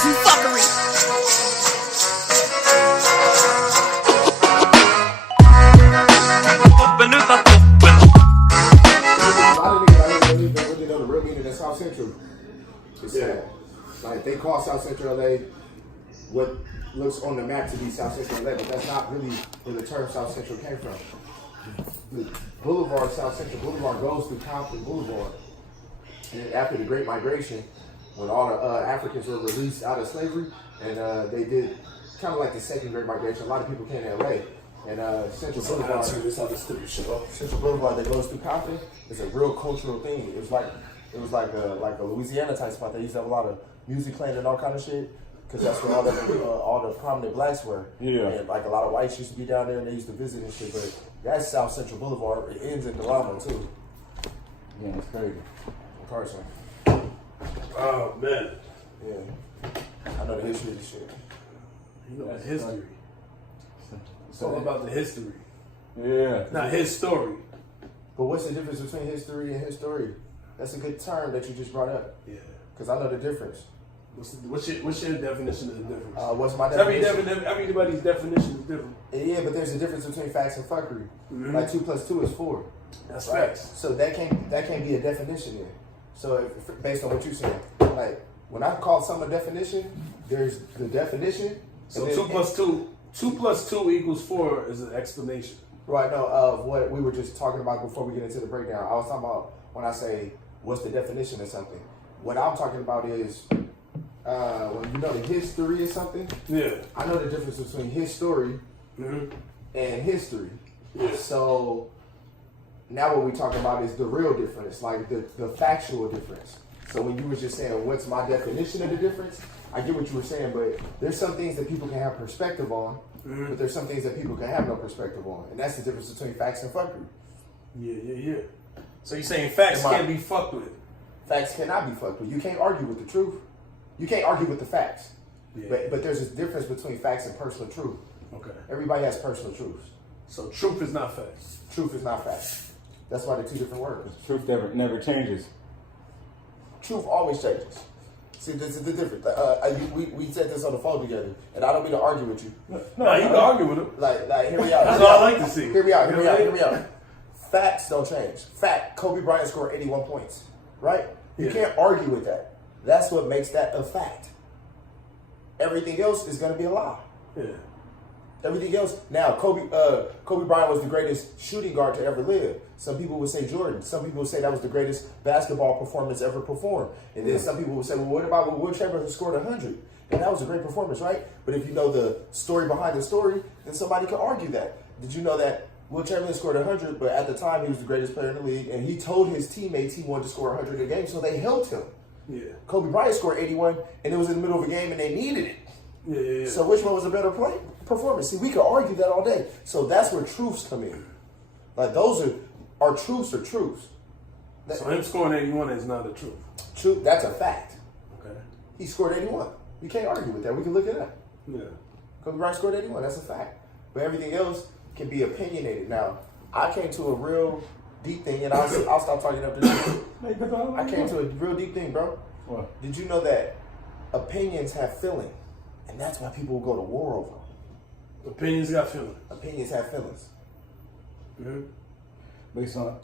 Facts Fuckery. Really know the real meaning of South Central. It's sad. Like they call South Central LA what looks on the map to be South Central LA, but that's not really where the term South Central came from. The boulevard, South Central Boulevard, goes through Compton Boulevard. And after the Great Migration, when all the Africans were released out of slavery, and they did kind of like the second Great Migration, a lot of people came to LA. And Central Boulevard, Central Boulevard that goes through Compton is a real cultural thing. It was like a Louisiana type spot. They used to have a lot of music playing and all kind of shit, because that's where all the prominent blacks were. Yeah. And like a lot of whites used to be down there and they used to visit and shit. But that's South Central Boulevard. It ends in Delano too. Yeah, it's crazy. Carson. Oh man. Yeah. I know the history of this shit. You know the history. It's all about the history. Yeah. Not his story. But what's the difference between history and history? That's a good term that you just brought up. Yeah. Because I know the difference. What's your definition of the difference? What's my definition? Everybody's definition is different. Yeah, but there's a difference between facts and fuckery. Mm-hmm. Like 2 + 2 is 4. That's right. Facts. So that can't be a definition then. So if, based on what you're saying, like when I call something a definition, there's the definition. So 2 + 2 equals 4 is an explanation. Right. No, of what we were just talking about before we get into the breakdown. I was talking about when I say what's the definition of something. What I'm talking about is when you know the history of something. Yeah. I know the difference between his story and history. Yeah. So now what we're talking about is the real difference, like the factual difference. So when you were just saying, what's my definition of the difference? I get what you were saying, but there's some things that people can have perspective on, but there's some things that people can have no perspective on. And that's the difference between facts and fuckery. Yeah. So you're saying facts can't be fucked with? Facts cannot be fucked with. You can't argue with the truth. You can't argue with the facts. Yeah. But there's a difference between facts and personal truth. Okay. Everybody has personal truths. So truth is not facts. Truth is not facts. That's why they're two different words. Truth never changes. Truth always changes. See, this is the difference. We said this on the phone together, and I don't mean to argue with you. No, you can argue with him. Like, hear me out. That's all I like to see. Hear me out. Facts don't change. Fact, Kobe Bryant scored 81 points, right? You can't argue with that. That's what makes that a fact. Everything else is going to be a lie. Yeah. Everything else. Now, Kobe Bryant was the greatest shooting guard to ever live. Some people would say Jordan. Some people would say that was the greatest basketball performance ever performed. And then some people would say, well, what about when Will Chamberlain scored 100? And that was a great performance, right? But if you know the story behind the story, then somebody could argue that. Did you know that Will Chamberlain scored 100, but at the time he was the greatest player in the league, and he told his teammates he wanted to score 100 a game, so they helped him. Yeah. Kobe Bryant scored 81, and it was in the middle of a game, and they needed it. Yeah. So which one was a better performance? See, we could argue that all day. So that's where truths come in. Like those are truths or truths. So him scoring 81 is not a truth. Truth, that's a fact. Okay. He scored 81. We can't argue with that. We can look it up. Yeah. Kobe Bryant scored 81. That's a fact. But everything else can be opinionated. Now, I came to a real deep thing, and I'll stop talking up to this. I came to a real deep thing, bro. What? Did you know that opinions have feeling? And that's why people will go to war over them. Opinions got feelings. Opinions have feelings. Mm-hmm. Based on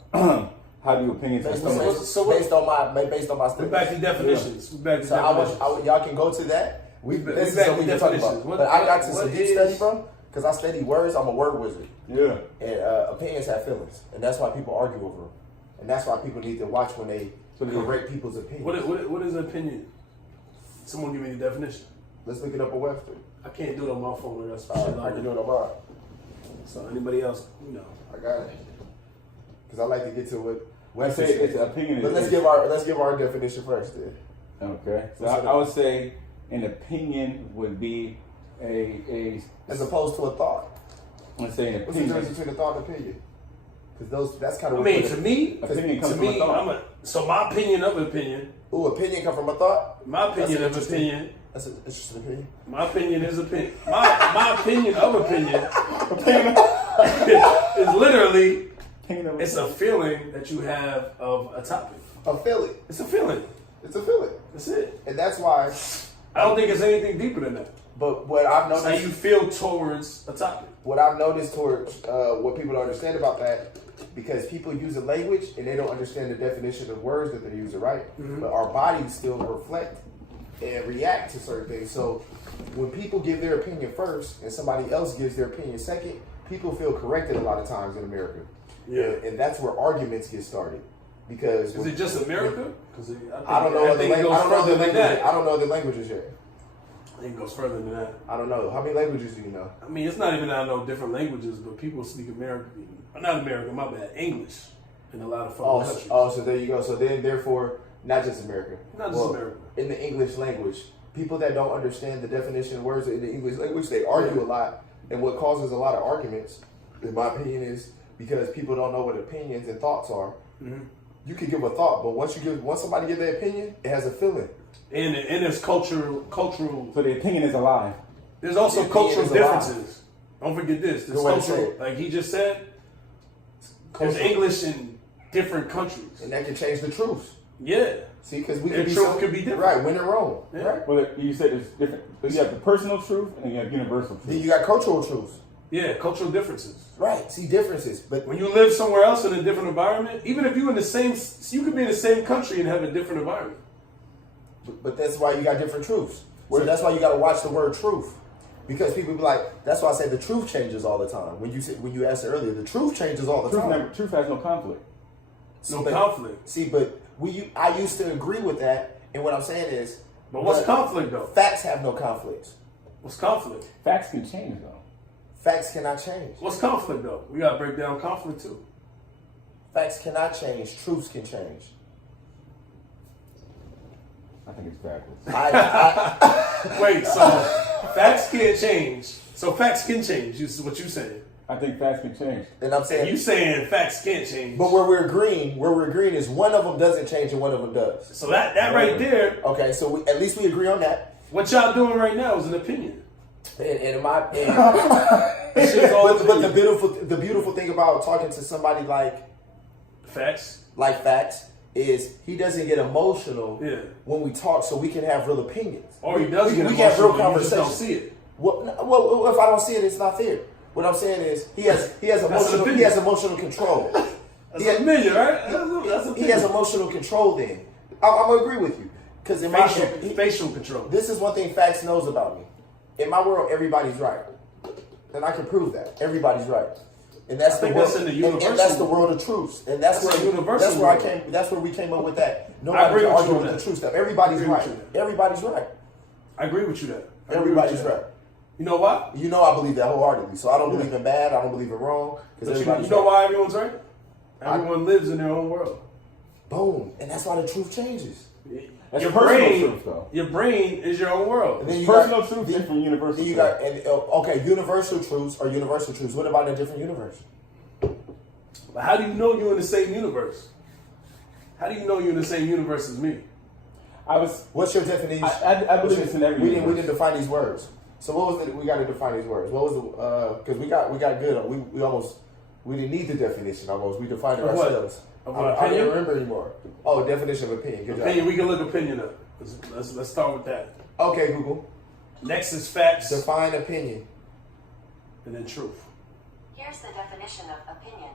how do opinions have feelings? Based on my we're back to definitions. Yeah. We're back to definitions. Y'all can go to that. This is what we're talking about. But I got to some deep study, bro, because I study words. I'm a word wizard. Yeah. And opinions have feelings, and that's why people argue over them, and that's why people need to watch when they correct people's opinions. What is an opinion? Someone give me the definition. Let's look it up on Webster. I can't do it on my phone. I can do it on mine. So anybody else, I got it. Because I like to get to what Webster says. It's an opinion. But let's give our definition first, then. Okay. So I would say an opinion would be a as opposed to a thought. Let's say an opinion. What's the difference between a thought and opinion? Because that's kind of. to me, opinion comes from a thought. So my opinion of opinion. Ooh, opinion come from a thought. My opinion of opinion. That's an interesting opinion. My opinion is opinion. My opinion of opinion is literally, it's a feeling that you have of a topic. A feeling. It's a feeling. It's a feeling. That's it. And that's why I don't think it's anything deeper than that. But what I've It's noticed, how you feel towards a topic. what I've noticed towards what people don't understand about that, because people use a language and they don't understand the definition of words that they're using, right? Mm-hmm. But our bodies still reflect and react to certain things. So when people give their opinion first and somebody else gives their opinion second, people feel corrected a lot of times in America. Yeah. And that's where arguments get started. Because Is it just America? Because I don't know other it goes further than languages. that. I don't know other languages yet. I think it goes further than that. I don't know. How many languages do you know? I mean, it's not even that I know different languages, but people speak American, not American, my bad, English in a lot of foreign countries. So there you go. So then, therefore, not just America. Not just America. In the English language, people that don't understand the definition of words in the English language, they argue a lot. And what causes a lot of arguments, in my opinion, is because people don't know what opinions and thoughts are. Mm-hmm. You can give a thought, but once somebody give their opinion, it has a feeling. And there's cultural. So the opinion is alive. There's also The cultural opinion is alive. differences. Don't forget this. There's Go ahead and say cultural, it. like he just said. There's Cultural. English in different countries. And that can change the truth. Yeah. See, because we The could be truth could be different. Right, win and wrong. Yeah. Right. Well, you said there's different. So you have the personal truth and you have universal truth. Then you got cultural truths. Yeah, cultural differences. Right. See differences. But When you live somewhere else in a different environment, even if you're in the same, you could be in the same country and have a different environment. But that's why you got different truths. So that's why you got to watch the word truth, because people be like, that's why I say the truth changes all the time. When you asked it earlier, the truth changes all the time. Truth has no conflict. No conflict. See, but I used to agree with that, and what I'm saying is, But what's conflict though? Facts have no conflicts. What's conflict? Facts can change though. Facts cannot change. What's conflict though? We gotta break down conflict too. Facts cannot change. Truths can change. I think it's backwards. Wait, so facts can't change. So facts can change. Is what you saying? I think facts can change. And I'm And saying, you saying facts can't change. but where we're agreeing is one of them doesn't change and one of them does. So that right there, Okay, so at least we agree on that. what y'all doing right now is an opinion. And in my opinion, This shit is all but opinion. the beautiful thing about talking to somebody like Facts. Facts is he doesn't get emotional Yeah. when we talk, so we can have real opinions. Or he does we get can have real emotional, you just conversations. don't see it. Well, if I don't see it, it's not fair. What I'm saying is he has emotional control. That's an opinion, right? That's an He has opinion. emotional control. Then I'm gonna agree with you because in my Facial control. this is one thing Facts knows about me. In my world, everybody's right, and I can prove that everybody's right. And that's I think the world, that's in the and universal- that's the world of truths, and that's That's a where universal that's where I world. came. That's where we came up with that. I Nobody agree can with argue you with on the that. truth stuff. Everybody's I agree right. with you on that. Everybody's right. I agree with you that. Everybody's right. You know why? You know I believe that wholeheartedly. So I don't believe in bad. I don't believe in wrong. But Because you everybody's know right. why everyone's right? Everyone lives in their own world. Boom, and that's why the truth changes. That's your personal brain, truth, though. Your brain is your own world. And then you Personal got, truth is from universal Then you truth. got okay, universal truths are universal truths. What about a different universe? But how do you know you're in the same universe? How do you know you're in the same universe as me? What's your definition? I believe it's in every We universe. didn't define these words. So what was it? We got to define these words. What was the? Because we got good. We didn't need the definition almost. We defined it Of what? ourselves. Of I what, don't opinion? remember anymore. Oh, definition of opinion. Good Opinion. job. We can look opinion up. Let's start with that. Okay, Google. Next is facts, Define opinion. and then truth. Here's the definition of opinion.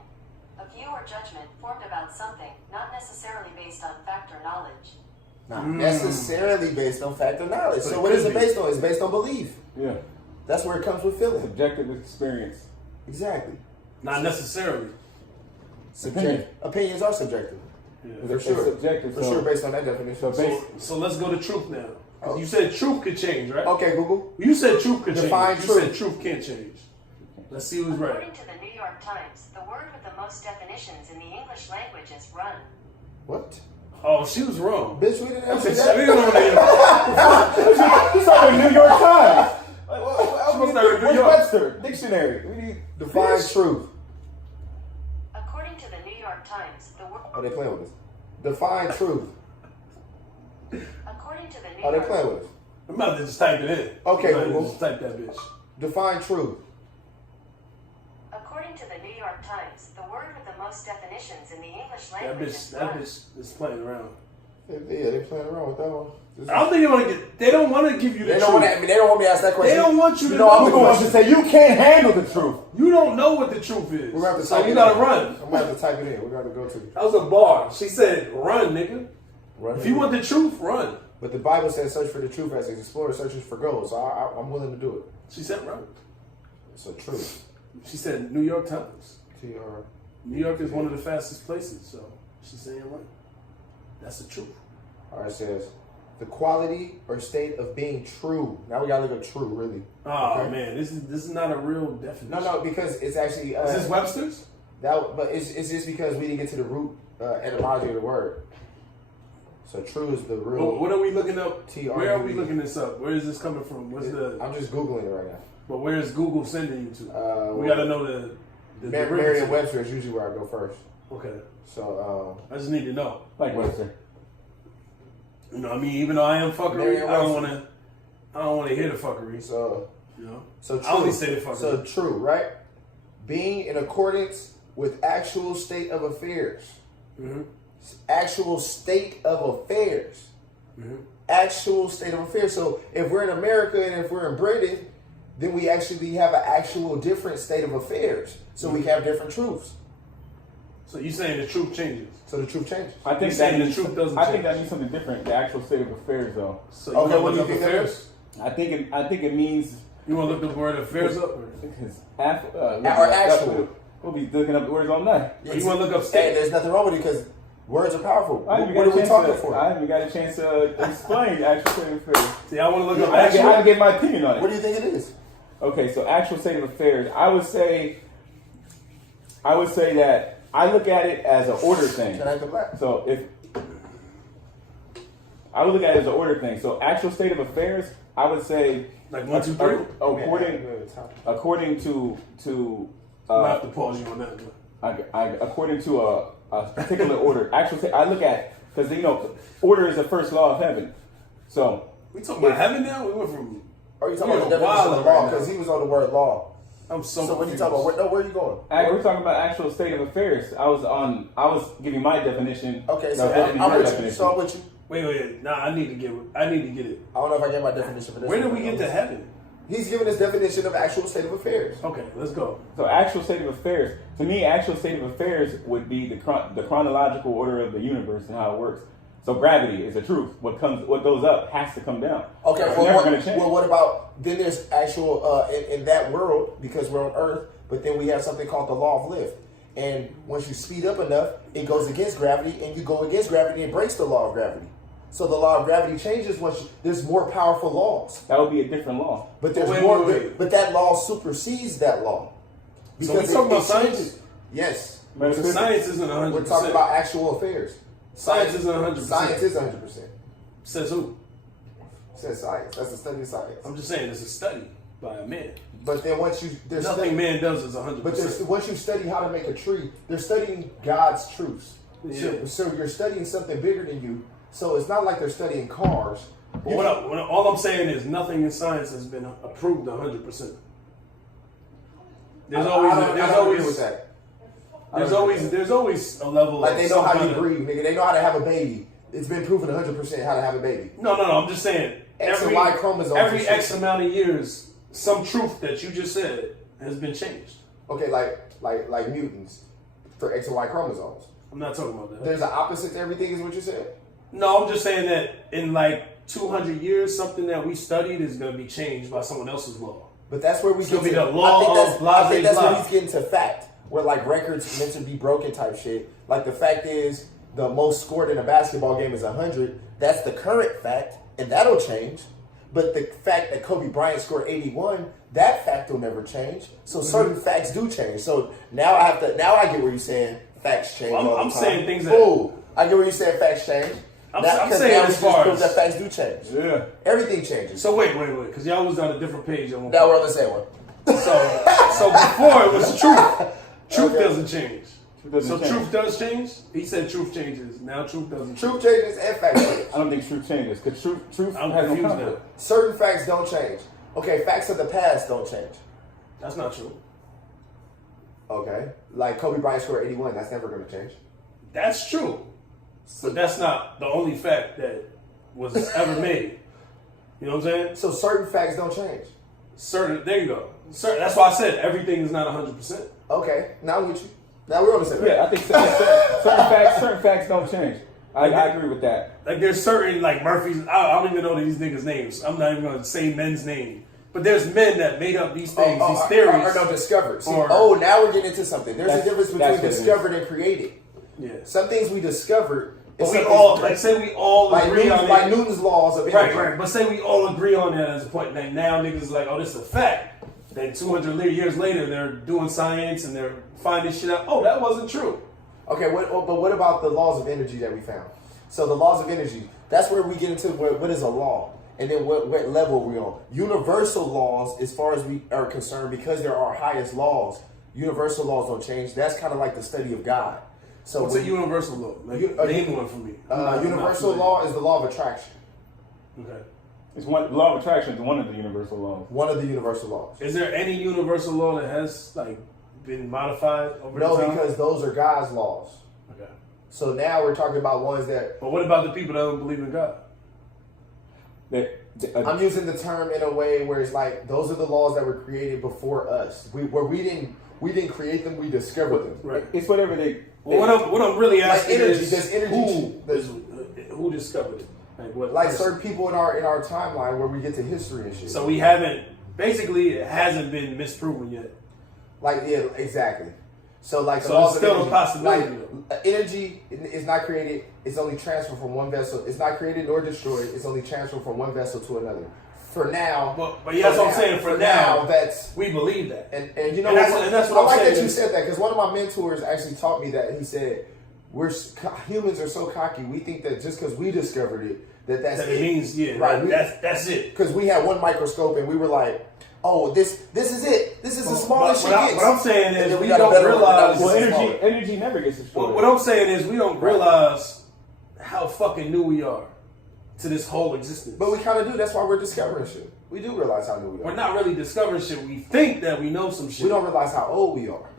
A view or judgment formed about something, not necessarily based on fact or knowledge. Not necessarily based on fact or knowledge. But So it what could is it be. based on? It's based on belief. Yeah. That's where it comes with feeling. Subjective experience. Exactly. Not necessarily. Opinions are subjective. Yeah. For It's sure. subjective. For so- sure, based on that definition. So based- So let's go to truth now. 'Cause you said truth could change, right? Okay, Google. You said truth could Define change. truth. You said truth can't change. Let's see who's right. According to the New York Times, the word with the most definitions in the English language is run. What? Oh, she was wrong. Bitch, we didn't answer We that. don't know that. It's on the New York Times. What's that in New Where's York? Webster? Dictionary. We need Define truth. According to the New York Times, the word. Oh, they playing with us. Define truth. According to the New Oh, they York. playing with us. I'm about to just type it in. Okay, I'm about to Google. just type that bitch. Define truth. According to the New York Times, the word with the most definitions in the English That language bitch, is that run. bitch is playing around. Yeah, they playing around with that one. I don't think they want to get. They don't want to give you the They truth. don't want to. I mean, they don't want me to ask that question. They don't want you to know. know. I'm The going ones to say you can't handle the truth. You don't know what the truth is. We're gonna have to so type you it gotta in. run. I'm gonna have to type it in. We're gonna have to go to. That was a bar. She said, "Run, nigga. Run If you want the truth, run." But the Bible says, "Search for the truth as an explorer searches for gold." So I'm willing to do it. She said, "Run." So truth. She said, "New York Times. TR. New York is one of the fastest places." So she's saying, "Run." That's the truth. All right, it says the quality or state of being true. Now we gotta look at true, really. Oh Okay. man, this is not a real definition. No, because it's actually Is this Webster's? but it's just because we didn't get to the root etymology of the word. So true is the real. What are we looking up? TRUE. Where are we looking this up? Where is this coming from? What's the? I'm just googling it right now. But where is Google sending you to? We well, got to know the derivative. Merriam-Webster is usually where I go first. Okay. So I just need to know. Like Webster. You know, I mean, even though I am fuckery, Merriam-Webster. I don't want to hear the fuckery. so You know, so true. I only say the fuckery. So true, right? Being in accordance with actual state of affairs. Mm-hmm. Actual state of affairs. Mm-hmm. Actual state of affairs. So if we're in America and if we're in Britain, then we actually have an actual different state of affairs. So we have different truths. So you saying the truth changes? So the truth changes. I think You're that saying the means, truth doesn't I think change. that means something different. The actual state of affairs, though. So you Okay, want what to do look you up think that affairs? I think it means You want to look the word affairs up? because Or actual. We'll be looking up words all night. Or you want to look up Hey, state? there's nothing wrong with it because words are powerful. I haven't What got are a we chance talking to- for? I haven't got a chance to explain the actual state of affairs. See, I want to look up I actual. can get my opinion on What it. do you think it is? Okay, so actual state of affairs. I would say that I look at it as an order thing. Can I come back? So if I would look at it as an order thing. So actual state of affairs, I would say Like 1, 2, 3. according to I'll have to pause you on that. according to a particular order. I look at because order is the first law of heaven. So We talking about heaven now? We went from. Or are you talking You're about the definition wild of law? right Because now. he was on the word law. I'm so. So what are you confused. talking about? Where are you going? we're talking about actual state of affairs. I was giving my definition. Okay, so No, that I'm your with you. definition. So I'm with you. Wait. Nah, I need to get it. I don't know if I get my definition for this. Where did one. we get to heaven? He's giving his definition of actual state of affairs. Okay, let's go. So actual state of affairs, to me, actual state of affairs would be the chronological order of the universe and how it works. So gravity is the truth. What goes up has to come down. Okay, It's never going to change. well, what about then? There's actual in that world because we're on Earth, but then we have something called the law of lift. And once you speed up enough, it goes against gravity, and you go against gravity, and it breaks the law of gravity. So the law of gravity changes once there's more powerful laws. That would be a different law. But there's Wait, more. wait. But that law supersedes that law. So we talking about science? changes. Yes. So science isn't 100%. We're talking about actual affairs. Science isn't 100%. Science is 100%. Says who? Says science. That's the study of science. I'm just saying it's a study by a man. But then once there's Nothing man does is 100%. But once you study how to make a tree, they're studying God's truths. Yeah. So you're studying something bigger than you. So it's not like they're studying cars. All I'm saying is nothing in science has been approved 100%. I don't agree with that. There's always a level Like of they know some how kind you of- breathe, nigga. They know how to have a baby. It's been proven 100% how to have a baby. No. I'm just saying. X and Y chromosomes Every and X shit. amount of years, some truth that you just said has been changed. Okay, like mutants for X and Y chromosomes. I'm not talking about that. There's an opposite to everything, is what you said. No, I'm just saying that in like 200 years, something that we studied is going to be changed by someone else's law. But that's where we It's gonna get be to the law of I think that's blah, where blah. he's getting to fact, where like records meant to be broken type shit. Like the fact is, the most scored in a basketball game is 100. That's the current fact, and that'll change. But the fact that Kobe Bryant scored 81, that fact will never change. So certain facts do change. So now I get where you're saying facts change. Well, all the I'm time. saying things that- Ooh, I get where you're saying facts change. I'm Because saying now as we just far prove as- that facts do change. Yeah. Everything changes. So wait, because y'all was on a different page. At one Now we're point. on the same one. So before it was truth. Truth Okay. doesn't change. doesn't change. Truth does change. He said truth changes. Now truth doesn't. Truth changes and facts change. I don't think truth changes because truth I'm has no confused now. conflict. Certain facts don't change. Okay, facts of the past don't change. That's not true. Okay, like Kobe Bryant scored 81. That's never going to change. That's true. But that's not the only fact that was ever made. You know what I'm saying? So certain facts don't change. There you go. That's why I said everything is not 100%. Okay, now I'm with you. Now we're on the same page. Yeah, I think certain facts don't change. I agree with that. Like there's certain like Murphy's. I don't even know these niggas' names. I'm not even going to say men's name. But there's men that made up these things, these theories. Or no, discovered. See, or, now we're getting into something. There's a difference between discovered and created. Yeah. Some things we discovered. But we all, like, say we all agree on it. Like Newton's laws of energy. Right. But say we all agree on that as a point. Like now niggas is like, oh, this is a fact. Then 200 years later, they're doing science and they're finding shit out. Oh, that wasn't true. Okay, but what about the laws of energy that we found? So the laws of energy, that's where we get into what is a law. And then what level are we on? Universal laws, as far as we are concerned, because they're our highest laws, universal laws don't change. That's kind of like the study of God. So what's a universal law? Name one for me. Universal law is the law of attraction. Okay. It's one law of attraction is one of the universal laws. One of the universal laws. Is there any universal law that has like been modified over time? No, because those are God's laws. Okay. So now we're talking about ones that. But what about the people that don't believe in God? I'm using the term in a way where it's like those are the laws that were created before us. We didn't create them, we discovered them. Right. It's whatever they. Well, what I'm really asking like energy, is who discovered it? Like what? Like certain people in our timeline where we get to history and shit. So we haven't. Basically, it hasn't been misproven yet. Like yeah, exactly. So like the so laws it's of still energy, a possibility. like, energy is not created. It's only transferred from one vessel. It's not created nor destroyed. It's only transferred from one vessel to another. For now, but yeah, that's what I'm saying. For now, that's we believe that, and you know, and that's what I I'm like saying. that you said that because one of my mentors actually taught me that. He said, humans are so cocky. We think that just because we discovered it, that's it it means right. That's it. Because we had one microscope and we were like, oh, this is it. This is the smallest shit gets. What I'm saying is we don't don't realize. Well, energy never gets destroyed. What I'm saying is we don't realize how fucking new we are to this whole existence. But we kind of do. That's why we're discovering shit. We do realize how new we are. We're not really discovering shit. We think that we know some shit. We don't realize how old we are.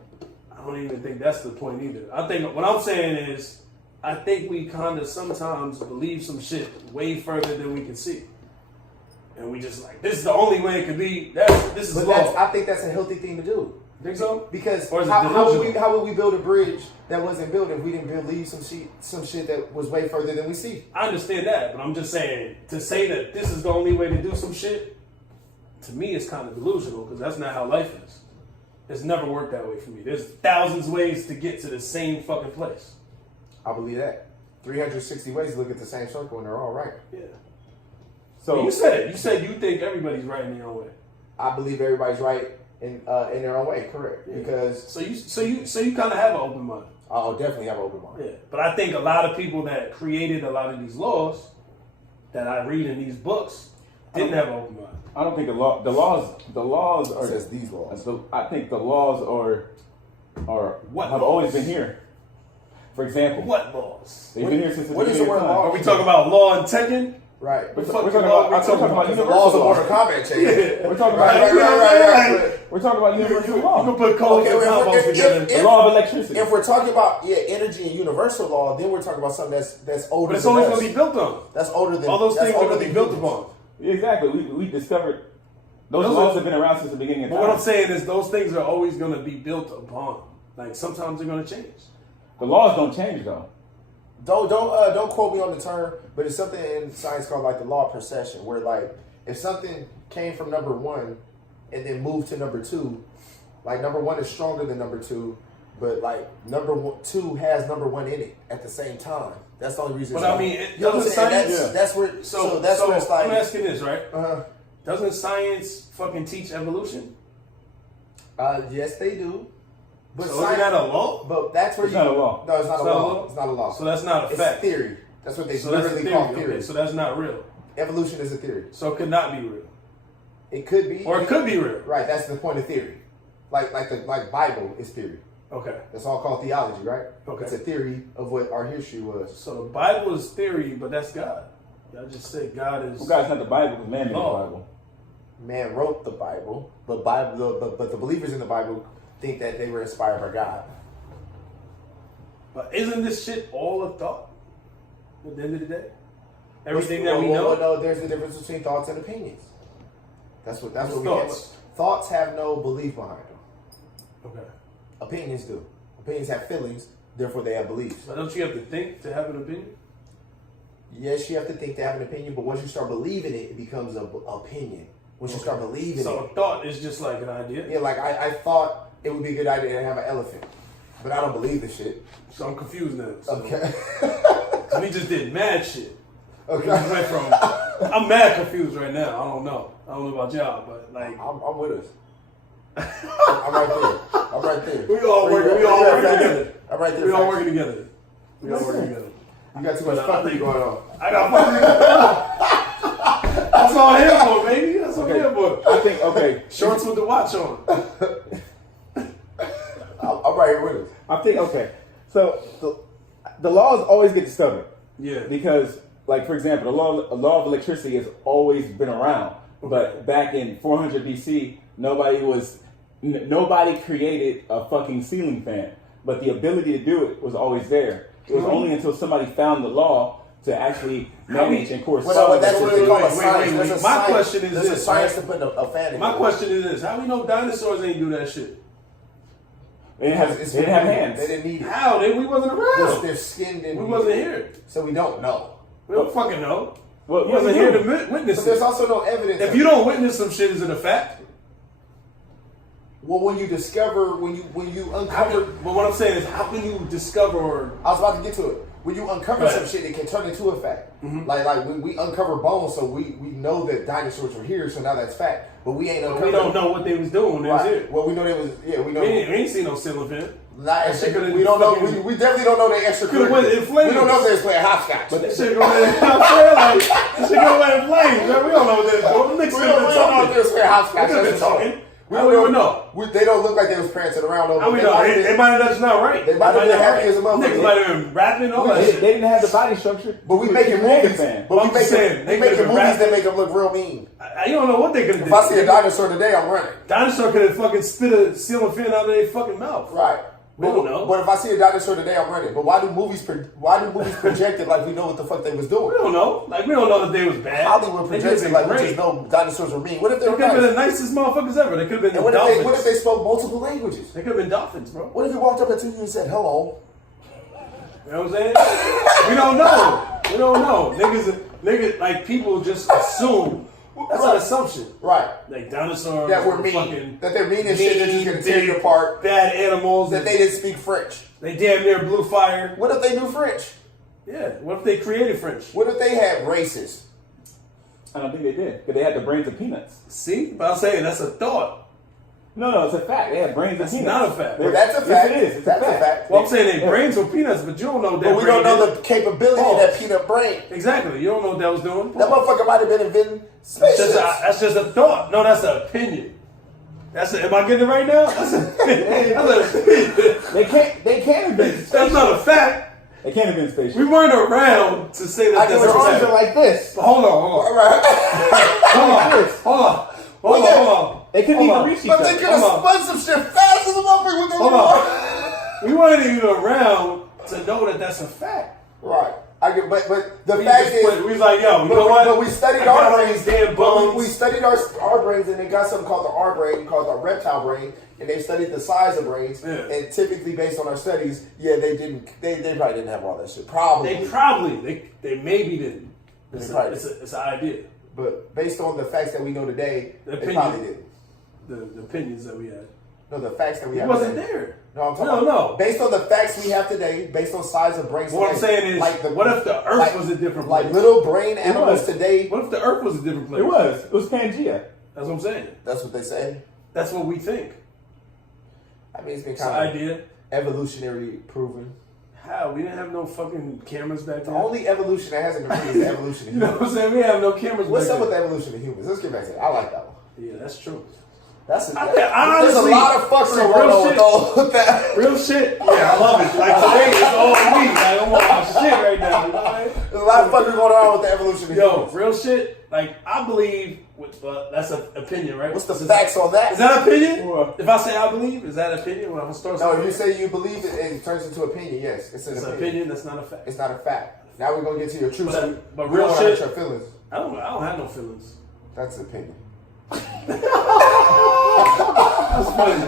I don't even think that's the point either. I think what I'm saying is, I think we kind of sometimes believe some shit way further than we can see, and we just like this is the only way it could be. This is law. I think that's a healthy thing to do. Think so? Because or is it how would we build a bridge that wasn't built if we didn't believe some shit that was way further than we see? I understand that, but I'm just saying to say that this is the only way to do some shit. To me, it's kind of delusional because that's not how life is. It's never worked that way for me. There's thousands of ways to get to the same fucking place. I believe that. 360 ways to look at the same circle and they're all right. Yeah. So you said it. You said you think everybody's right in their own way. I believe everybody's right in their own way. Correct. Yeah. Because so you kind of have an open mind. I'll definitely have an open mind. Yeah. But I think a lot of people that created a lot of these laws that I read in these books didn't have an open mind. I don't think the laws are. It says these laws. I think the laws have always been here. For example, what laws? They've been here since the what is the word law? Are we talking about law and Tekken? Right. We're talking about the laws of Mortal Kombat change. Yeah. We're talking about right. We're talking about universal law. You can put codes and combos together. The law of electricity. If we're talking about energy and universal law, then we're talking about something that's older. But it's than always us. going to be built on. That's older than all those things are going to be built humans. upon. Exactly. We discovered those laws have been around since the beginning of time. But what I'm saying is those things are always going to be built upon. Like sometimes they're going to change. The laws don't change though. Don't quote me on the term, but it's something in science called like the law of precession, where like if something came from number one and then moved to number two, like number one is stronger than number two, but like two has number one in it at the same time. That's the only reason. But I mean, doesn't science? That's where. So that's where it's like. I'm asking this, right? Doesn't science fucking teach evolution? Yes, they do. But so isn't that a law? But that's where it's not a law. No, it's not a law. It's not a law. So that's not a fact. It's theory. That's what they so literally call theory. Okay, so that's not real. Evolution is a theory. So it could not be real. It could be. Or it could be real. Right, that's the point of theory. Like Bible is theory. Okay. That's all called theology, right? Okay. It's a theory of what our history was. So the Bible is theory, but that's God. Y'all just say God is. Well, God's not the Bible, because man made the Bible. Man wrote the Bible, but the believers in the Bible think that they were inspired by God. But isn't this shit all a thought at the end of the day? everything that we know. No, there's a difference between thoughts and opinions. That's what we thoughts. get. Thoughts have no belief behind them. Okay. Opinions do. Opinions have feelings, therefore they have beliefs. But don't you have to think to have an opinion? Yes, you have to think to have an opinion, but once you start believing it, it becomes an opinion. Once you start believing so it. a thought is just like an idea? Yeah, like I thought it would be a good idea to have an elephant, but I don't believe the shit. So I'm confused now. So. Okay. So we just did mad shit. Okay. We just went from, I'm mad confused right now. I don't know about y'all, but like. I'm with us. I'm right there. I'm right there. We all working together. I'm right there. We all working together. We all working together. You got too much fuckery going on. I got fuckery. That's all I'm here for, baby. That's all I'm here for. I think, okay. Shorts with the watch on. I'm right here with us. I think, okay. So the laws always get discovered. Yeah. Because, like, for example, the law of electricity has always been around. But back in 400 BC, nobody created a fucking ceiling fan. But the ability to do it was always there. It was only until somebody found the law to actually manage and correspond. Well, that's what they call a wait, science. My question is There's this. a science to put a fan in. My question is this. How we know dinosaurs ain't do that shit? They didn't have hands. They didn't need it. How? We wasn't around. Their skin didn't. We wasn't here. So we don't know. We don't fucking know. Well, We wasn't here to witness But there's it. also no evidence. If you don't witness some shit, is it a fact? Well, when you discover, when you uncover. But what I'm saying is, how can you discover or... I was about to get to it. When you uncover Right. some shit, it can turn into a fact. Mm-hmm. Like we uncover bones, so we know that dinosaurs were here, so now that's fact. But we ain't uncovered. We don't know what they was doing when they was Right. here. Well, we know they was. Yeah, we know. We ain't seen no ceiling fan. Not That shit could've we don't know. fucking- We definitely don't know they extra. Could've went in flames. We don't know if they was playing hopscotch. But that shit going in, I'm saying, like, that shit going in flames, man. We don't know what they was doing. Them niggas we could've don't been know if talking. they was playing hopscotch. They could've been That's all. talking. How we would know? They don't look like they was prancing around. How we know? They might have just not right. They might have been happy as a motherfucker. Niggas might have been rapping all that They shit. didn't have the body structure. But we to making create a movies. fan. But I'm we just saying, making they movies could've been that make them look real mean. You don't know what they could have If did. I see a dinosaur today, I'm running. Dinosaur could have fucking spit a ceiling fan out of their fucking mouth. Right. We don't know. But if I see a dinosaur today, I'm running. But why do movies project it like we know what the fuck they was doing? We don't know. Like, we don't know that they was bad. Hollywood They projects could've it like been we just great. know dinosaurs are mean. What if they They were could have been the nice? nicest motherfuckers ever. They could have been And the what dolphins. if they spoke multiple languages? They could have been dolphins, bro. What if he walked up to you and said hello? You know what I'm saying? We don't know. We don't know. Niggas, like, people just assume. That's an assumption. Right. Like, dinosaurs That we're are mean. fucking That they're mean and shit. They're just gonna tear you apart. bad animals. That they didn't speak French. They damn near blew fire. What if they knew French? Yeah. What if they created French? What if they had races? I don't think they did. Because they had the brains of peanuts. See? But I'm saying that's a thought. No, it's a fact. They had brains That's of peanuts. not a fact. Well, that's a Yes, fact. it is. It's That's a fact. Well, I'm saying they brains were peanuts, but you don't know that. But we don't know the capability of that peanut brain. Exactly. You don't know what that was doing. That motherfucker might have been inventing spaceships. That's just a thought. No, that's an opinion. Am I getting it right now? That's an opinion. They can't have been. That's not a fact. They can't have been spaceships. We weren't around to say that that's Their a arms fact. are like this. But hold on. All right. Hold on. They couldn't Hold even on. reach each But they other. could have Hold on. spun some shit fast as a motherfucker with their Hold little on. arms. We weren't even around to know that that's a fact. Right. But the We fact just is, we was like, yo, you know what? But we studied I got our all brains. these damn bones. We studied our brains, and they got something called the R brain, called the reptile brain, and they studied the size of brains. Yeah. And typically, based on our studies, they didn't. They probably didn't have all that shit. Probably. They maybe didn't. It's an idea. But based on the facts that we know today, The they opinion. probably didn't. The opinions that we had. No, the facts that we He have. wasn't today. there. No, I'm talking about. Based on the facts we have today, based on size of brains. What I'm today, saying is, what if the Earth was a different place? Like little brain animals was. today. What if the Earth was a different place? It was Pangea. That's what I'm saying. That's what they say. That's what we think. I mean, it's been It's an kind of idea. evolutionary proven. How? We didn't have no fucking cameras back The then. only evolution that hasn't been proven is the evolution of You know humans. what I'm saying? We have no cameras What's back up with then. the evolution of humans? Let's get back to it. I like that one. Yeah, that's true. There's a honestly, lot of fucks some going real on shit. with that. Real shit? Yeah, I love it. Like today is all me. Like, I'm on my shit right now. You know what I mean? There's a lot of fucking going on with the evolution of Yo, humans. real shit. Like, I believe, that's an opinion, right? What's the facts on that? Is that opinion? Well, If I say I believe, is that opinion? When I'm gonna start No, something? if you say you believe it and it turns into opinion, yes. It's an It's an opinion. opinion, that's not a fact. It's not a fact. Now we're gonna get to your truth. But we real don't shit. hurt your feelings. I don't have no feelings. That's an opinion. That's funny.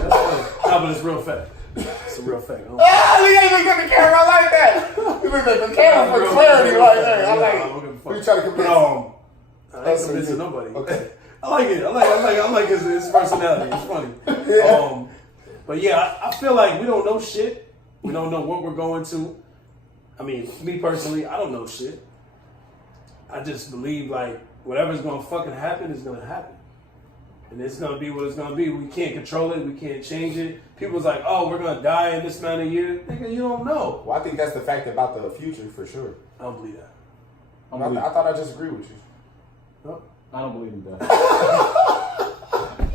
Nah, but it's real fact. It's a real fact. Ah, we ain't look at the camera. I like that. You look at the camera for clarity right there. I like it. We try to convince. I ain't convincing nobody. Okay. I like it. I like his personality. It's funny. Yeah. But yeah, I feel like we don't know shit. We don't know what we're going to. I mean, me personally, I don't know shit. I just believe like whatever's gonna fucking happen is gonna happen. And it's gonna be what it's gonna be. We can't control it, we can't change it. People's like, oh, we're gonna die in this amount of years. Nigga, you don't know. Well, I think that's the fact about the future for sure. I don't believe that. I thought I just agreed with you. No? I don't believe in that.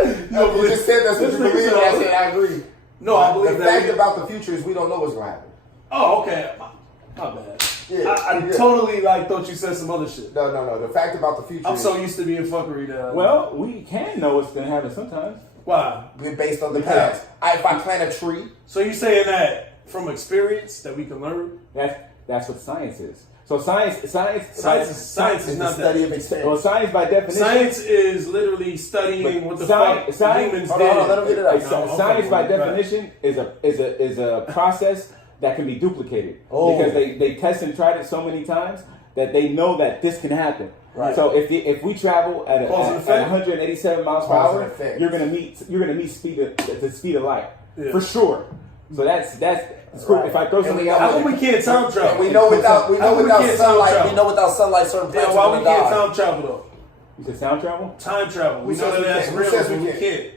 You just said that's what you believe, and I said I agree. No, I believe the that. fact about the future is we don't know what's gonna happen. Oh, okay. My bad. Yeah, I totally thought you said some other shit. No. The fact about the future. I'm so used to being fuckery that. Well, we can know what's going to happen sometimes. Why? Based on the past. If I plant a tree. So you saying that from experience that we can learn? That's what science is. So science is Science is not the study that. of experience. Well, science by definition. Science is literally studying what the fuck humans Hold did. on, let him get it out. Science by definition is a process that can be duplicated because they test and tried it so many times that they know that this can happen. Right. So if we travel at 187 miles per hour, you're gonna meet the speed of light for sure. So that's cool. Right. If I throw something out, how come we can't time travel? We know without sunlight. We know without sunlight, certain Yeah, plants why are we gonna can't die. time travel though? you said sound travel. Time travel. We Who know says that we that's can't? real, Who says but we we can't? can't.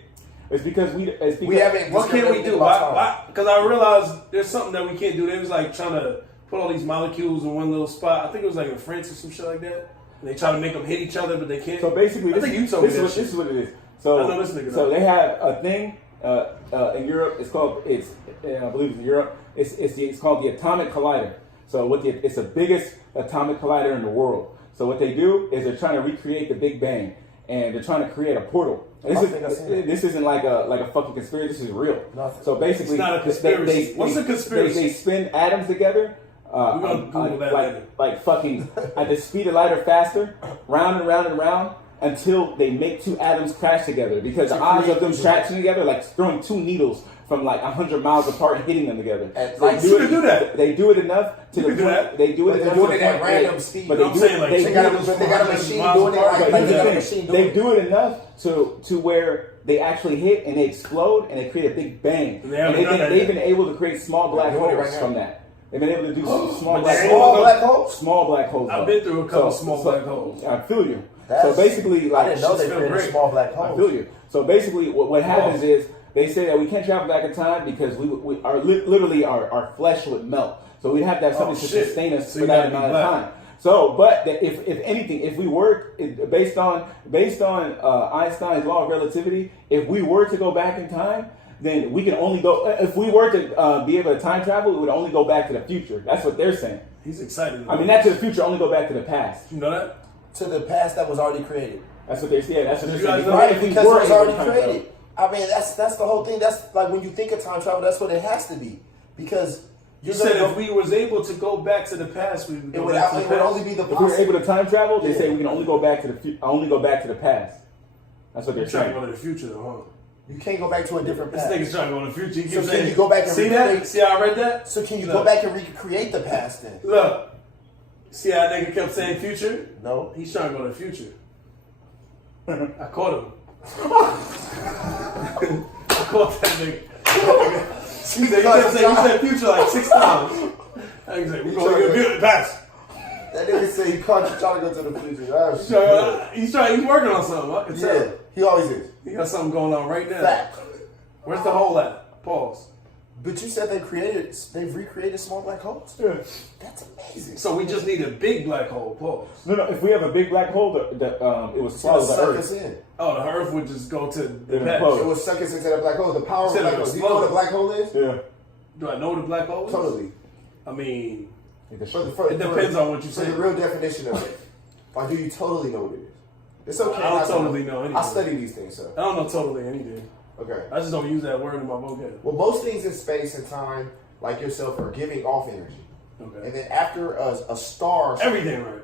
It's because we haven't. What can we do? Why? Why? Because I realized there's something that we can't do. They was like trying to put all these molecules in one little spot. I think it was like in France or some shit like that. And they try to make them hit each other, but they can't. So basically, I think you told me that this shit. is what it is. So I know this nigga. So they have a thing in Europe. I believe it's in Europe. It's called the atomic collider. So it's the biggest atomic collider in the world. So what they do is they're trying to recreate the Big Bang, and they're trying to create a portal. This isn't like a fucking conspiracy. This is real. Nothing. So basically, It's not a conspiracy. What's a conspiracy? They spin atoms together. We're gonna Google that later. Like fucking at the speed of light or faster, round and round and round, until they make two atoms crash together. Because the odds of them crashing together, like throwing two needles from like 100 miles apart and hitting them together. Like, you can do that. They do it enough to the can do point. that. They do it. They're doing it at random speed. But I'm saying, like, They got a machine doing it. They do it enough to where they actually hit and they explode and they create a big bang. And they've been able to create small black holes from that. They've been able to do small black holes. Small black holes. I've been through a couple small black holes. I feel you. So basically, like, I didn't know they created small black holes. I feel you. So basically, what happens is they say that we can't travel back in time because we are literally our flesh would melt. So we have to have something to sustain us for that amount of time. So, but if anything, if we were based on Einstein's law of relativity, if we were to go back in time, then we can only go. If we were to be able to time travel, we would only go back to the future. That's what they're saying. He's excited. I mean, not to the future, only go back to the past. You know that? To the past that was already created. That's what they say. That's what they're saying. Right, because it was already created. I mean, that's the whole thing. That's like when you think of time travel, that's what it has to be. Because you said if we was able to go back to the past, we would go back to the past. It would only be the past. If we were able to time travel, they say we can only go back to the past. That's what they're trying saying. to go to the future, though, huh? You can't go back to a different past. This nigga's trying to go to the future. He keeps So saying, can you go back and see that? See how I read that? So can you go back and recreate the past then? Look, see how that nigga kept saying future? No. He's trying to go to the future. I caught him. I caught that nigga. He said future like 6 times. I said, we're going to get the past. That nigga said he caught you trying to go to the future. He's working on something. I can tell. Yeah, he always is. He got something going on right now. Fact. Where's the hole at? Pause. But you said they've recreated small black holes? Yeah. That's amazing. So we just need a big black hole. Pause. No. If we have a big black hole, it would swallow the suck Earth. us in. Oh, the Earth would just go to the past. It would suck us into that black hole. The power of the black hole. Do you know what a black hole is? Yeah. Do I know what a black hole is? Totally. I mean, It depends on what you say. For the real definition of it. Or do you totally know what it is? It's okay. I don't totally know anything. I study these things, so. I don't know totally anything. Okay. I just don't use that word in my vocab. Well, most things in space and time, like yourself, are giving off energy. Okay. And then after a star, Everything right.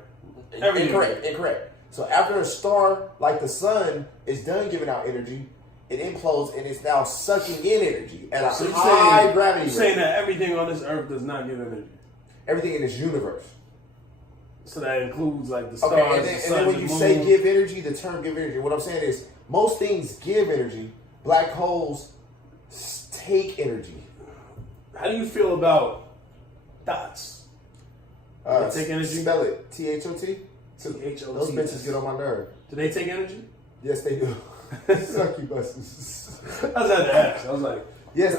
Everything. Incorrect. So after a star like the sun is done giving out energy, it implodes and it's now sucking in energy at a high gravity rate. You're saying that everything on this earth does not give energy. Everything in this universe. So that includes like the stars, Okay, the sun, and then when you the moon. say give energy, the term give energy, what I'm saying is most things give energy. Black holes take energy. How do you feel about Thots? They take energy? Spell it. Thot? Thot. Those bitches get on my nerve. Do they take energy? Yes, they do. Sucky buses. I was at the ask. I was like, yes,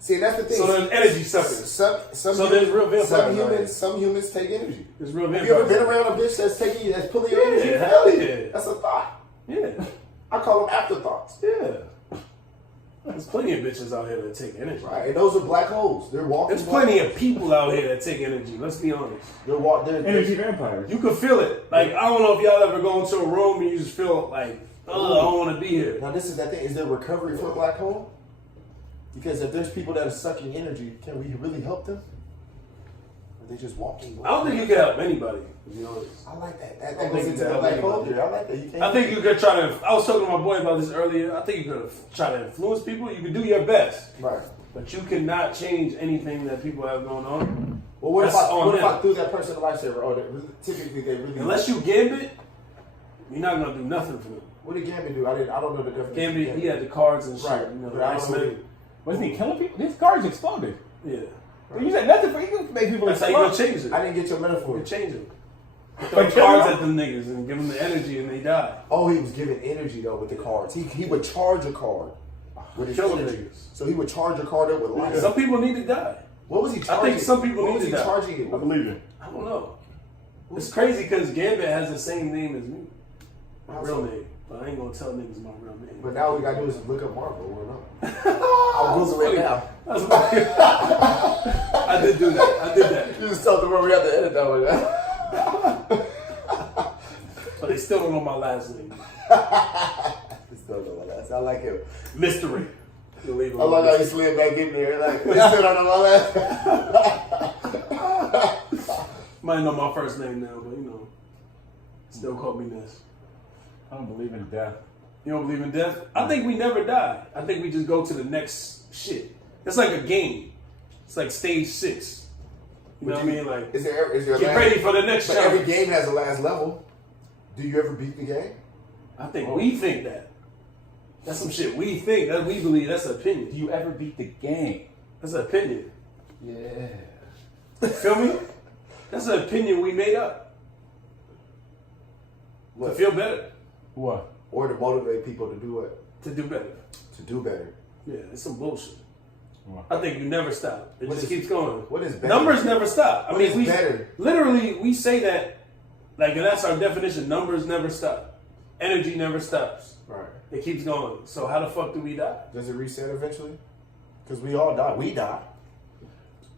see, that's the thing. so there's energy suckers. So there's real vampires. Some humans take energy. There's real Have vampires. you ever been around a bitch that's pulling your energy? Yeah, Hell yeah. yeah. That's a thought. Yeah. I call them afterthoughts. Yeah. There's plenty of bitches out here that take energy. Right, and those are black holes. They're walking. There's plenty of people out here that take energy. Let's be honest. They're Energy vampires. You can feel it. Like, I don't know if y'all ever go into a room and you just feel like, oh, I don't want to be here. Now this is that thing. Is there recovery for a black hole? Because if there's people that are sucking energy, can we really help them? Or are they just walking? I don't think you can help anybody, to be honest. I like that. That don't goes think into you the can black help hole anybody. theory. I like that. You can't. I think you could try to. I was talking to my boy about this earlier. I think you could try to influence people. You can do your best, Right. but you cannot change anything that people have going on. Well, what if That's I on them. threw that person a lifesaver? Oh, typically they really. Unless you gambit, you're not gonna do nothing for them. What did Gambit do? I don't know the difference. Gambit, he had the cards and shit. Right. You know, But I don't know Iceman. Wasn't he killing people? His cards exploded. Yeah, But you said nothing for you can make people that's how you gonna explode. change it. I didn't get your metaphor. You change it. But Throw kill cards them? at them niggas and give them the energy and they die. Oh, he was giving energy though with the cards. He would charge a card with his Kill them energy. niggas. So he would charge a card up with life. Some people need to die. What was he charging? I think some people what need was to he die. charging it I with? believe it. I don't know. It's crazy because Gambit has the same name as me. My real name. But I ain't gonna tell niggas my real name. But now all we gotta do is look up Marvel. We'll know. I'll Google it now. That's funny. I did do that. I did that. You just told them where we have to edit that one now. But they still don't know my last name. Still know my last. I like him. Mystery. You'll leave it I like how alone. you slid back in there. Like, you still don't know my last. Might know my first name now, but you know. Still call me Ness. I don't believe in death. You don't believe in death? I think we never die. I think we just go to the next shit. It's like a game. It's like stage 6. You know what I mean? Like, Is there get last, ready for the next But challenge. every game has a last level. Do you ever beat the game? I think we think that. That's some shit we think. That we believe. That's an Do opinion. you ever beat the game? That's an opinion. Yeah. Feel me? That's an opinion we made up. To feel better. What? Or to motivate people to do what? To do better. To do better. Yeah, it's some bullshit. What? I think you never stop. It What just is- keeps going. What is better? Numbers never stop. I What mean, is we better? literally we say that, like, and that's our definition. Numbers never stop. Energy never stops. Right. It keeps going. So how the fuck do we die? Does it reset eventually? Because we all die. We die.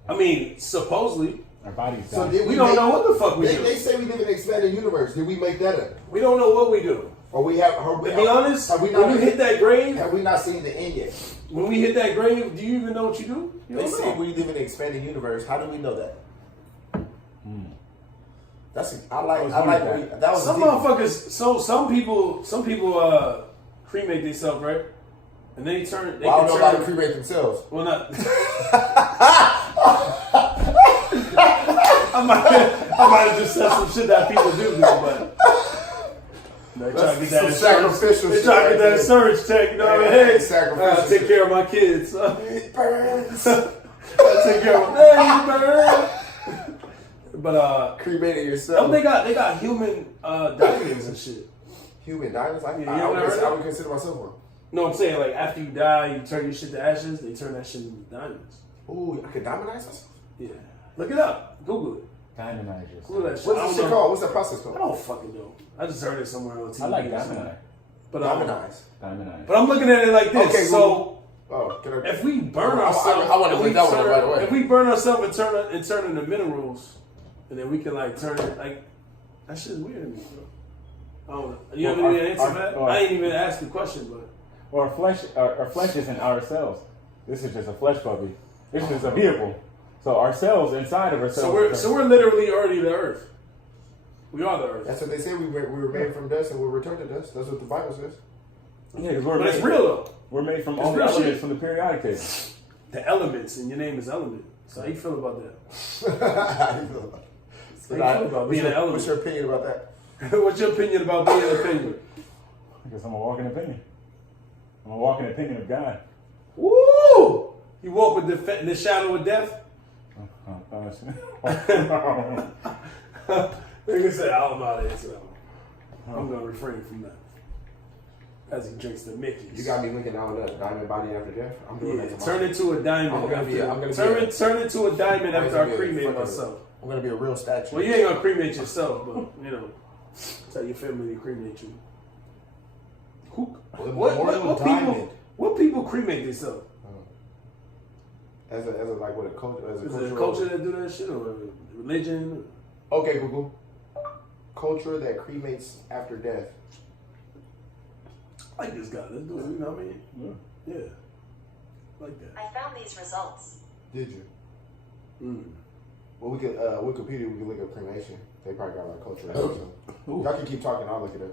I mean, supposedly, Our bodies So die. did we don't know what the fuck we They do. say we live in an expanded universe. Did we make that up? We don't know what we do. Or we have? To be honest, have we when not you hit that grave, Have we not seen the end yet? when we hit that grave, do you even know what you do? You They don't say know. we live in an expanded universe. How do we know that? That's I like. was I like. wondering That was Some deep. motherfuckers. So some people cremate themselves, right? And they turn. They Well, I don't can know how to turn. cremate themselves. Well, not. I might have just said some shit that people do, but they try to get that some insurance. sacrificial They shit try to right get that there. insurance check. You know what I mean? Yeah, Hey, sacrificial take shit. care of my kids. It burns. I take care of my. Hey, bird. But Cremating oh, yourself. they got human diamonds and shit. Human diamonds. Yeah, you ever heard I that? would consider myself one. No, I'm saying like after you die, you turn your shit to ashes. They turn that shit into diamonds. Ooh, I could diamondize myself. Yeah, look it up. Google it. Diamondizers. Google that shit. What's I this don't shit know. called? What's that process I called? don't fucking know. I just heard it somewhere on TV. I like or something. diamondized. But Diamondize. Diamondized. But I'm looking at it like this. Okay, so Oh, can I? if we burn I ourselves, wanna if look we that one up turn- right away. If we burn ourselves and turn into minerals, and then we can like turn it like that shit's weird to me, bro. I don't know. You have Well, any answer our- for that? our- I ain't even asked the question, but Our flesh isn't ourselves. This is just a flesh puppy. This is a vehicle. So ourselves, inside of ourselves. So we're literally already the earth. We are the earth. That's what they say. We were made from dust and we'll return to dust. That's what the Bible says. Yeah, because But it's real though. We're made from It's all the real elements shit. from the periodic table. The elements, and your name is Element. So how you feel about that? How you feel about it? How you feel about being an element? What's your opinion about that? What's your opinion about being an opinion? Because I'm a walking opinion. I'm a walking opinion of God. Woo! You walk with the shadow of death? Nigga said, I don't know how to answer that one. I'm going to refrain from that. As he drinks the Mickey's. You got me linking out with a diamond body after death. I'm doing that tomorrow. Turn into a diamond. Turn into a diamond after I cremate myself. I'm going to be a real statue. Well, you ain't going to cremate yourself, but, you know, tell your family to cremate you. What people cremate themselves? As a like what a culture as a Is culture. it a culture that do that shit or religion? Okay, Google. Culture that cremates after death. I like this guy. Let's do it. You know what I mean? Yeah. Like that. I found these results. Did you? Well, we could Wikipedia. We could look up cremation. They probably got like culture. So. Y'all can keep talking. I'll look it up.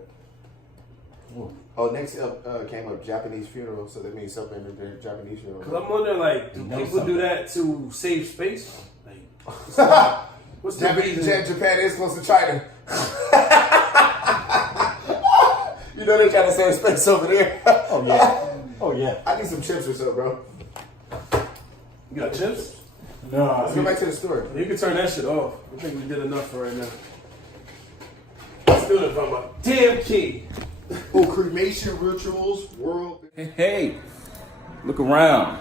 Oh, next up came up Japanese funeral. So that means something in the Japanese funeral. Because I'm wondering, like, do people do that to save space? Like, what's the reason? Japan is close to China. You know they're trying to save space over there. Oh yeah. Oh yeah. I need some chips or so, bro. You got chips? No. Let's go back to the store. You can turn that shit off. I think we did enough for right now. Let's do it from a damn key. Oh, cremation rituals, world. Hey, look around.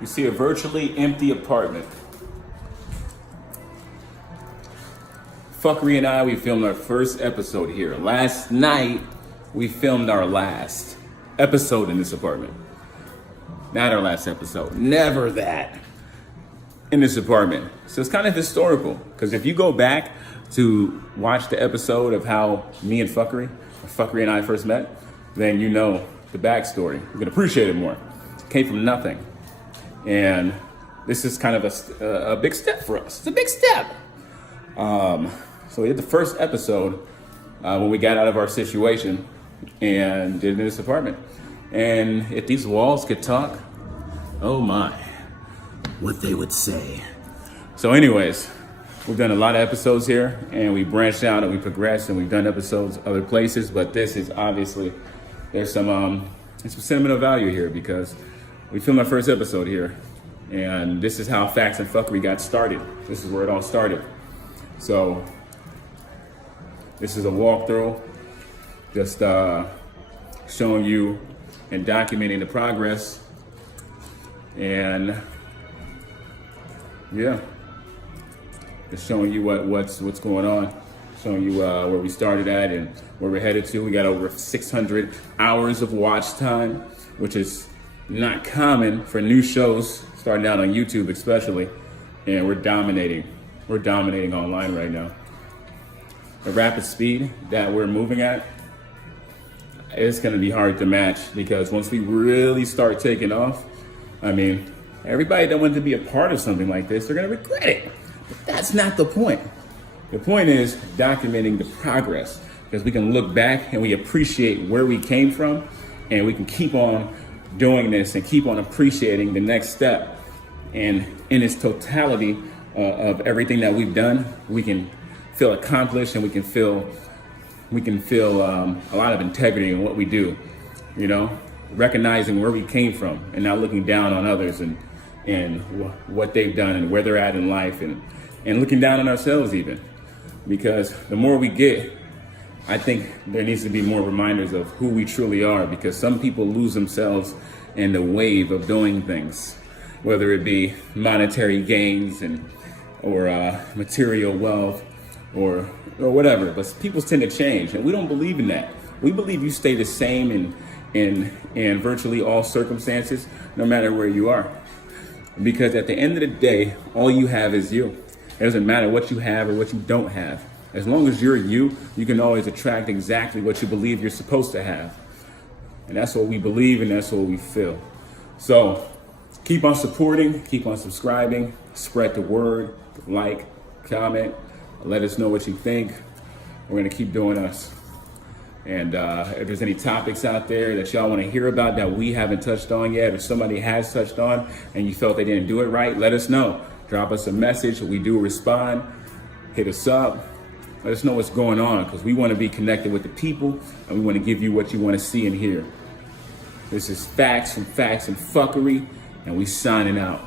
You see a virtually empty apartment. Fuckery and I, we filmed our first episode here. Last night, we filmed our last episode in this apartment. Not our last episode. Never that. In this apartment. So it's kind of historical. Because if you go back to watch the episode of how me and Fuckery and I first met, then you know the backstory. You can appreciate it more. It came from nothing. And this is kind of a big step for us. It's a big step. So we did the first episode when we got out of our situation and did it in this apartment. And if these walls could talk, oh my, what they would say. So anyways, we've done a lot of episodes here and we branched out and we progressed and we've done episodes other places, but this is obviously, there's some sentimental value here because we filmed our first episode here and this is how Facts and Fuckery got started. This is where it all started. So this is a walkthrough, just showing you and documenting the progress, and yeah, just showing you what's going on, showing you where we started at and where we're headed to. We got over 600 hours of watch time, which is not common for new shows starting out on YouTube, especially, and we're dominating. We're dominating online right now. The rapid speed that we're moving at, it's gonna be hard to match because once we really start taking off, I mean, everybody that wants to be a part of something like this, they're gonna regret it. But that's not the point. The point is documenting the progress because we can look back and we appreciate where we came from and we can keep on doing this and keep on appreciating the next step. And in its totality, of everything that we've done, we can feel accomplished and we can feel a lot of integrity in what we do, you know, recognizing where we came from and not looking down on others and what they've done and where they're at in life and looking down on ourselves even, because the more we get, I think there needs to be more reminders of who we truly are, because some people lose themselves in the wave of doing things, whether it be monetary gains or material wealth or whatever. But people tend to change, and we don't believe in that. We believe you stay the same in virtually all circumstances, no matter where you are. Because at the end of the day, all you have is you. It doesn't matter what you have or what you don't have. As long as you're you, you can always attract exactly what you believe you're supposed to have. And that's what we believe and that's what we feel. So keep on supporting, keep on subscribing, spread the word, like, comment, let us know what you think. We're gonna keep doing us. And if there's any topics out there that y'all want to hear about that we haven't touched on yet, or somebody has touched on and you felt they didn't do it right, let us know. Drop us a message. We do respond. Hit us up. Let us know what's going on, because we want to be connected with the people and we want to give you what you want to see and hear. This is Facts from Facts and Fuckery, and we signing out.